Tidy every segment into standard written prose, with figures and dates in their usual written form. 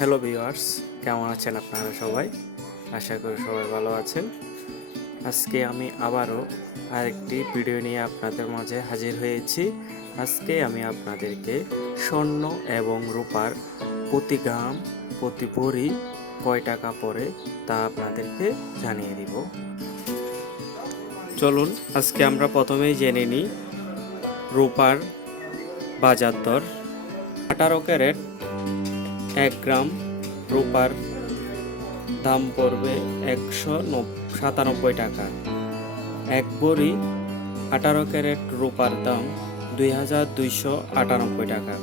Hello viewers, কেমন আছেন আপনারা সবাই? আশা করি সবাই ভালো আছেন। আজকে আমি আবারও আরেকটি ভিডিও নিয়ে আপনাদের মাঝে হাজির হয়েছি। আজকে আমি আপনাদেরকে স্বর্ণ এবং রূপার প্রতি গ্রাম প্রতি ভরি কয় টাকা পড়ে তা আপনাদেরকে জানিয়ে দিব। চলুন আজকে আমরা প্রথমেই জেনে নিই রূপার বাজার দর। 18 ক্যারেট 1 গ্রাম রূপার দাম পড়বে 197 টাকা। 1 ভরি 18 ক্যারেট রূপার দাম 2298 টাকা।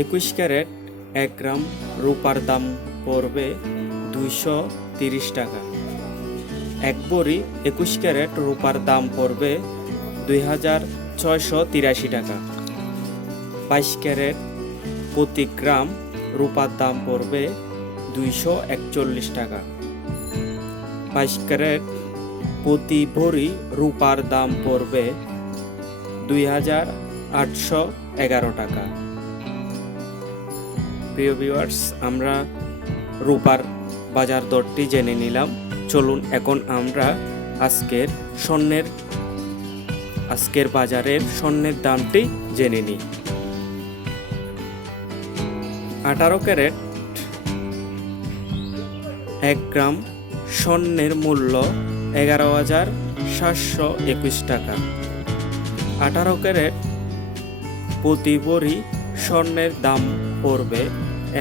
21 ক্যারেট 1 গ্রাম রূপার দাম পড়বে 230 টাকা। 1 ভরি 21 ক্যারেট রূপার দাম পড়বে 2683 টাকা। 22 ক্যারেট প্রতি গ্রাম রূপার দাম পড়বে 241 টাকা। 22 ক্যারেট প্রতি ভরি রূপার দাম পড়বে 2811 টাকা। প্রিয় ভিউয়ার্স, আমরা রূপার বাজার দরটি জেনে নিলাম। চলুন এখন আমরা আজকের বাজারের স্বর্ণের দামটি জেনে নিই। 18 ক্যারেট 1 গ্রাম স্বর্ণের মূল্য 11,721 টাকা। 18 ক্যারেট প্রতি ভরি স্বর্ণের দাম পড়বে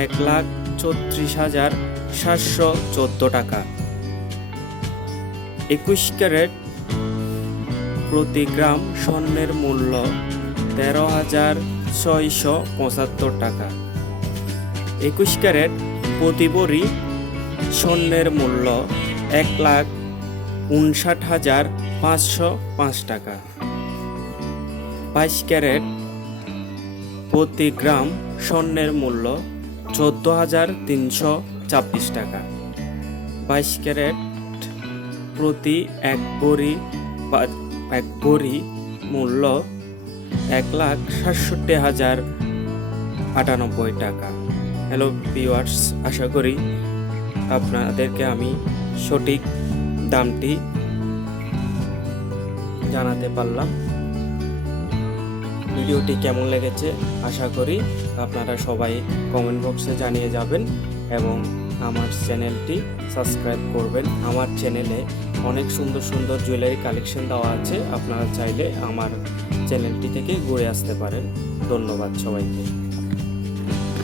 1,34,714 টাকা। 21 ক্যারেট প্রতি গ্রাম স্বর্ণের মূল্য 13,675 টাকা। 21 ক্যারেট প্রতি ভরি স্বর্ণের মূল্য 1,59,505 টাকা। 22 ক্যারেট প্রতি গ্রাম স্বর্ণের মূল্য 14,326 টাকা। 22 ক্যারেট প্রতি এক ভরি মূল্য 1,67,098 টাকা। হ্যালো ভিউয়ার্স, আশা করি আপনাদেরকে আমি সঠিক দামটি জানাতে পারলাম। ভিডিওটি কেমন লেগেছে আশা করি আপনারা সবাই কমেন্ট বক্সে জানিয়ে যাবেন এবং আমার চ্যানেলটি সাবস্ক্রাইব করবেন। আমার চ্যানেলে অনেক সুন্দর সুন্দর জুয়েলারি কালেকশন দেওয়া আছে, আপনারা চাইলে আমার চ্যানেলটি থেকে ঘুরে আসতে পারেন। ধন্যবাদ সবাইকে।